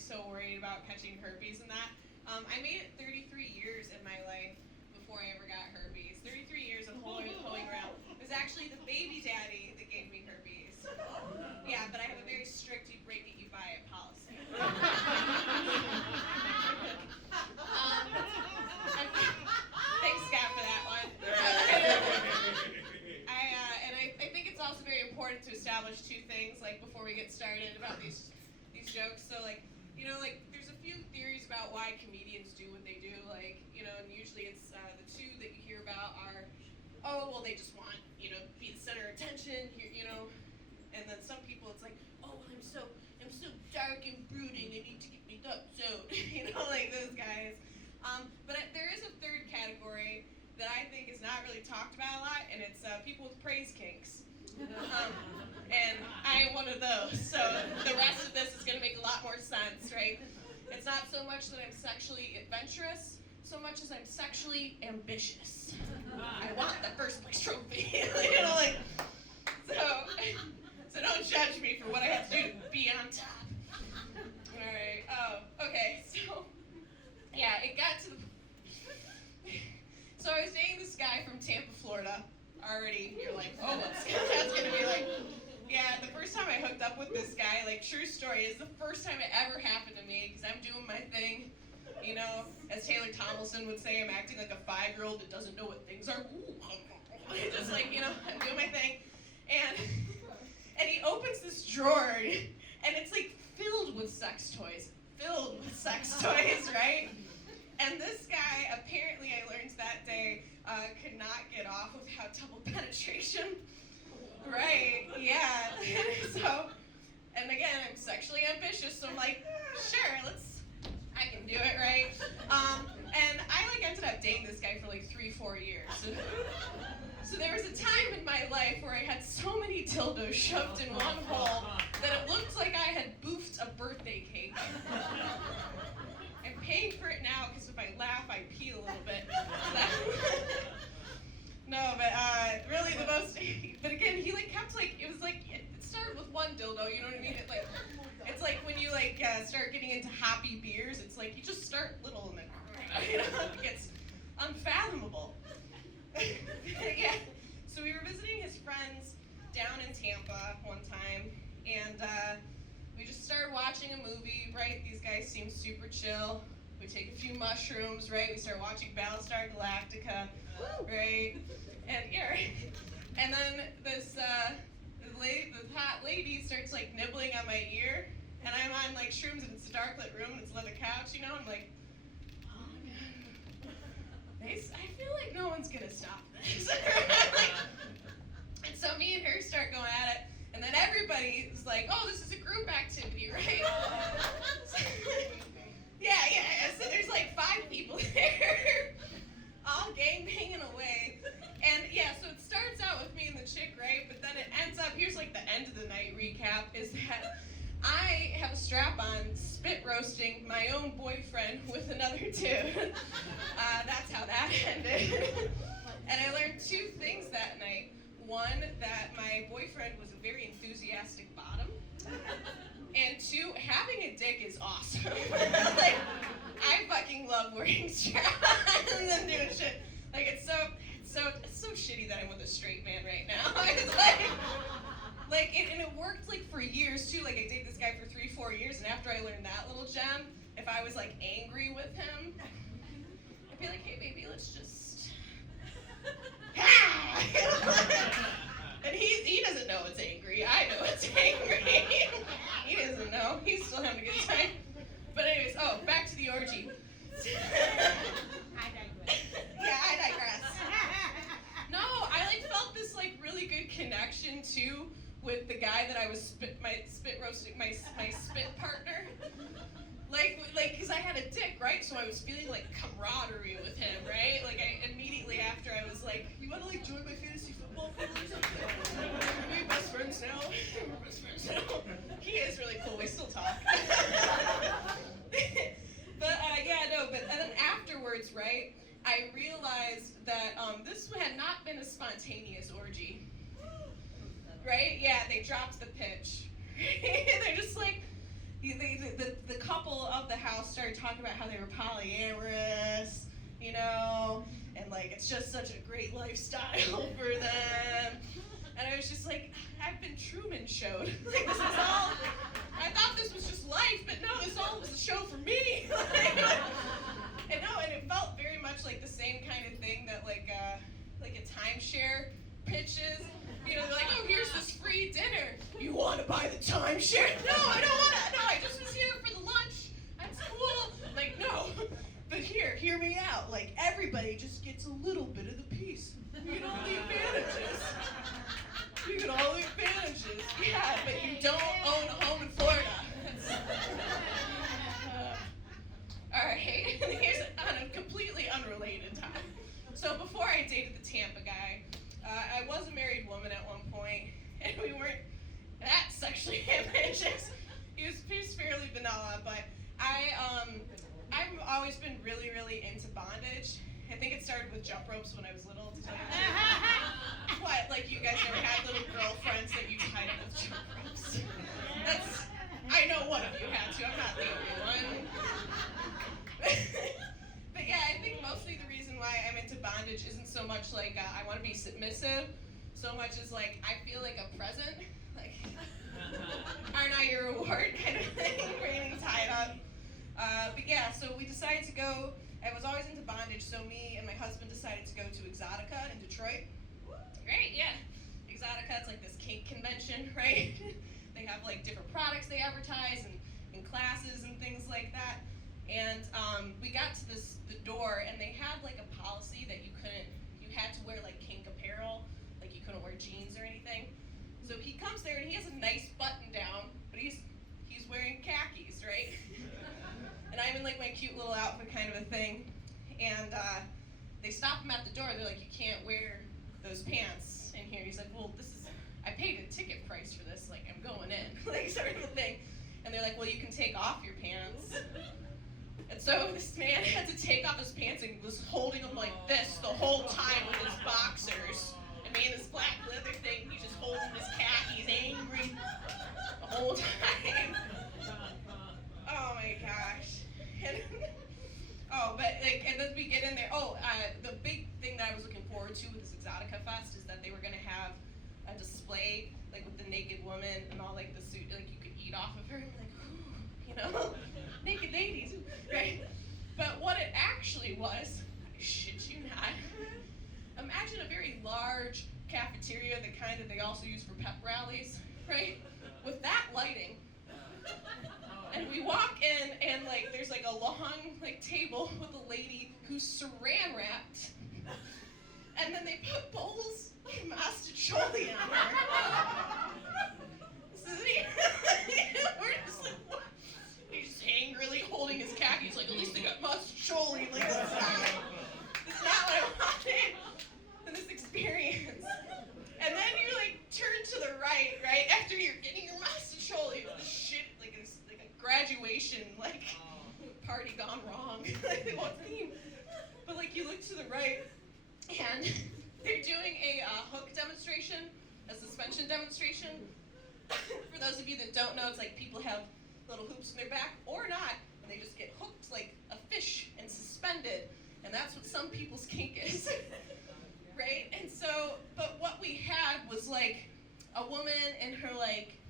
so worried about catching herpes and that. I made it 33 years in my life before I ever got herpes. 33 years of hoeing around. It was actually the baby daddy that gave me herpes. Yeah, but I have a very strict you break it, you buy it policy. Thanks, Scott, for that one. I think it's also very important to establish two things, like, before we get started about these jokes. So, like, there's a few theories about why comedians do what they do, like, and usually it's the two that you hear about are, oh, well, they just want, be the center of attention, and then some people it's like, oh, I'm so dark and brooding, I need to get me up zone, like those guys. But there is a third category that I think is not really talked about a lot, and it's people with praise kinks. And I am one of those, so the rest of this is going to make a lot more sense, right? It's not so much that I'm sexually adventurous, so much as I'm sexually ambitious. I want the first place trophy, so don't judge me for what I have to do to be on top. Alright, okay, so, yeah, it got to the... So I was dating this guy from Tampa, Florida. Already, you're like, oh, that's gonna be like... Yeah, the first time I hooked up with this guy, like, true story, is the first time it ever happened to me, because I'm doing my thing, as Taylor Tomlinson would say, I'm acting like a 5-year-old that doesn't know what things are. Just like, I'm doing my thing. And he opens this drawer, and it's like filled with sex toys, right? And this guy, apparently I learned that day, could not get off without double penetration. Right, yeah. So, and again, I'm sexually ambitious, so I'm like, sure, I can do it, right? And I ended up dating this guy for 3-4 years. So there was a time in my life where I had so many dildos shoved in one hole that it looked like I had boofed a birthday cake. I'm paying for it now because if I laugh, I pee a little bit. No, but really the most, but again, he kept it started with one dildo, you know what I mean? It's like when you start getting into hoppy beers, it's like you just start little and then, it gets unfathomable. Yeah, so we were visiting his friends down in Tampa one time, and we just started watching a movie, right? These guys seem super chill. We take a few mushrooms, right? We start watching Battlestar Galactica, right? And yeah, right? And then this the hot lady starts nibbling on my ear, and I'm on shrooms, and it's a dark lit room, and it's a leather couch, I'm like, oh my god, I feel like no one's gonna stop this. And so me and her start going at it, and then everybody is like, oh, this is a group activity, right? Yeah, so there's 5 people there, all gangbanging away. And yeah, so it starts out with me and the chick, right? But then it ends up, here's the end of the night recap, is that I have a strap on spit roasting my own boyfriend with another dude. That's how that ended. And I learned 2 things that night. One, that my boyfriend was a very enthusiastic bottom. And 2, having a dick is awesome. I fucking love wearing straps and doing shit. It's so shitty that I'm with a straight man right now. It's and it worked for years too. I dated this guy for 3-4 years, and after I learned that little gem, if I was angry with him, I'd be like, hey baby, let's just and he doesn't know it's angry. I know it's angry. He doesn't know. He's still having a good time. But anyways, back to the orgy. I digress. Yeah, I digress. No, I felt this really good connection too with the guy that I was spit roasting, my spit partner. Because I had a dick, right? So I was feeling camaraderie with him, right? I immediately after I was like, you want to join my fantasy football? Are we best friends now? We're best friends now. He is really cool. We still talk. But then afterwards, right? I realized that this had not been a spontaneous orgy. Right? Yeah, they dropped the pitch. They're just the couple of the house started talking about how they were polyamorous, you know, and like it's just such a great lifestyle for them. And I was just like, I've been Truman showed. Like this is all. I thought this was just life, but no, this all was a show for me. And no, and it felt very much like the same kind of thing that like a timeshare pitches. You know, they're like, oh, here's this free dinner. You want to buy the timeshare? No, I don't want to. No, I just was here for the lunch. That's cool. Like, no. But hear me out. Like, everybody just gets a little bit of the piece. You get all the advantages. You get all the advantages. Yeah, but you don't own a home in Florida. All right. Here's on a completely unrelated topic. So before I dated the Tampa guy, I was a married woman at one point, and we weren't that sexually ambitious. He was fairly vanilla, but I've always been really, really into bondage. I think it started with jump ropes when I was little. To tell you the truth. What? Like you guys never had little girlfriends that you tied up with jump ropes? I know one of you had to. I'm not the only one. But yeah, I think mostly the reason why I'm into bondage isn't so much like I want to be submissive, so much as like I feel like a present, like aren't I your reward kind of thing, getting tied up. But yeah, so we decided to go. I was always into bondage, so me and my husband decided to go to Exotica in Detroit. Great, yeah. Exotica, it's like this kink convention, right? They have like different products they advertise and classes and things like that. And we got to the door, and they had like a policy that you had to wear like kink apparel, like you couldn't wear jeans or anything. So he comes there and he has a nice button down, but he's wearing khakis, right? And I'm in like my cute little outfit kind of a thing, and they stop him at the door. They're like, you can't wear those pants in here. He's like, well, I paid a ticket price for this, like I'm going in, like sort of a thing. And they're like, well, you can take off your pants. And so this man had to take off his pants and was holding them like this the whole time with his boxers. And me in this black leather thing, he's just holding his khakis, angry the whole time. Oh my gosh. And then we get in there. The big thing that I was looking forward to with this Exotica Fest is that they were gonna have a display like with the naked woman and all like the suit, like you could eat off of her, like, you know, naked ladies, right? But what it actually was, I shit you not, imagine a very large cafeteria, the kind that they also use for pep rallies, right? With that lighting. And we walk in, and like there's like a long like table with a lady who's saran wrapped, and then they put bowls of masticholi in her. We're just like, what? He's just angrily holding his khakis, like at least they got masticholi. Like that's not what I wanted in this experience. And then you like turn to the right after you're getting your masticholi with this shit like it's like a graduation like party gone wrong. Like what theme? But like you look to the right and they're doing a hook demonstration, a suspension demonstration. For those of you that don't know, it's like people have little hoops in their back or not, and they just get hooked like a fish and suspended, and that's what some people's kink is. Right? And so, but what we had was like a woman in her like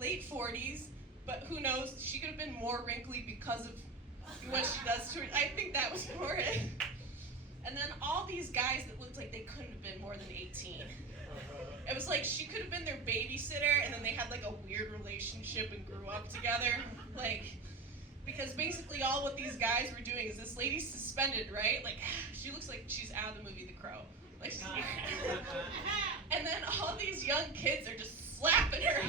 late 40s, but who knows, she could have been more wrinkly because of what she does to her. I think that was more it. And then all these guys that looked like they couldn't have been more than 18. It was like she could have been their babysitter, and then they had like a weird relationship and grew up together. Like, because basically all what these guys were doing is this lady's suspended, right? Like, she looks like she's out of the movie The Crow. Like, and then all these young kids are just slapping her.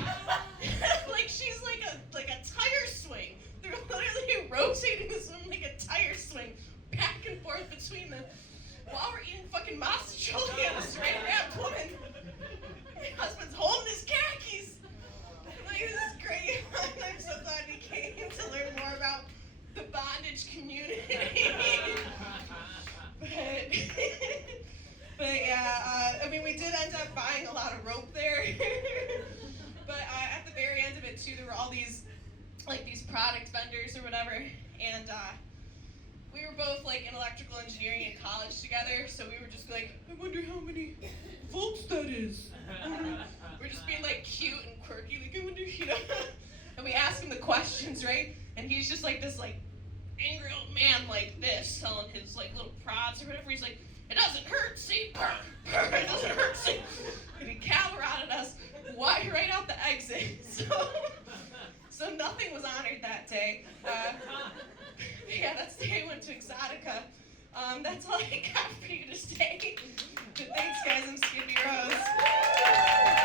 Like she's like a tire swing. They're literally rotating this woman like a tire swing, back and forth between them, while we're eating fucking masticholi on a straight wrapped woman. My husband's holding his khakis. Like, this is great. I'm so glad we came to learn more about the bondage community. But yeah, I mean, we did end up buying a lot of rope there. But at the very end of it too, there were all these product vendors or whatever, and we were both like in electrical engineering in college together, so we were just like, I wonder how many volts that is. We're just being like cute and quirky, like I wonder, and we ask him the questions, right? And he's just like this like angry old man like this, selling his like little prods or whatever. He's like, it doesn't hurt, see? It doesn't hurt, see? And he cavalroded us right out the exit. So nothing was honored that day. Yeah, that's the day I went to Exotica. That's all I got for you to say. But thanks, guys. I'm Skippy Rose.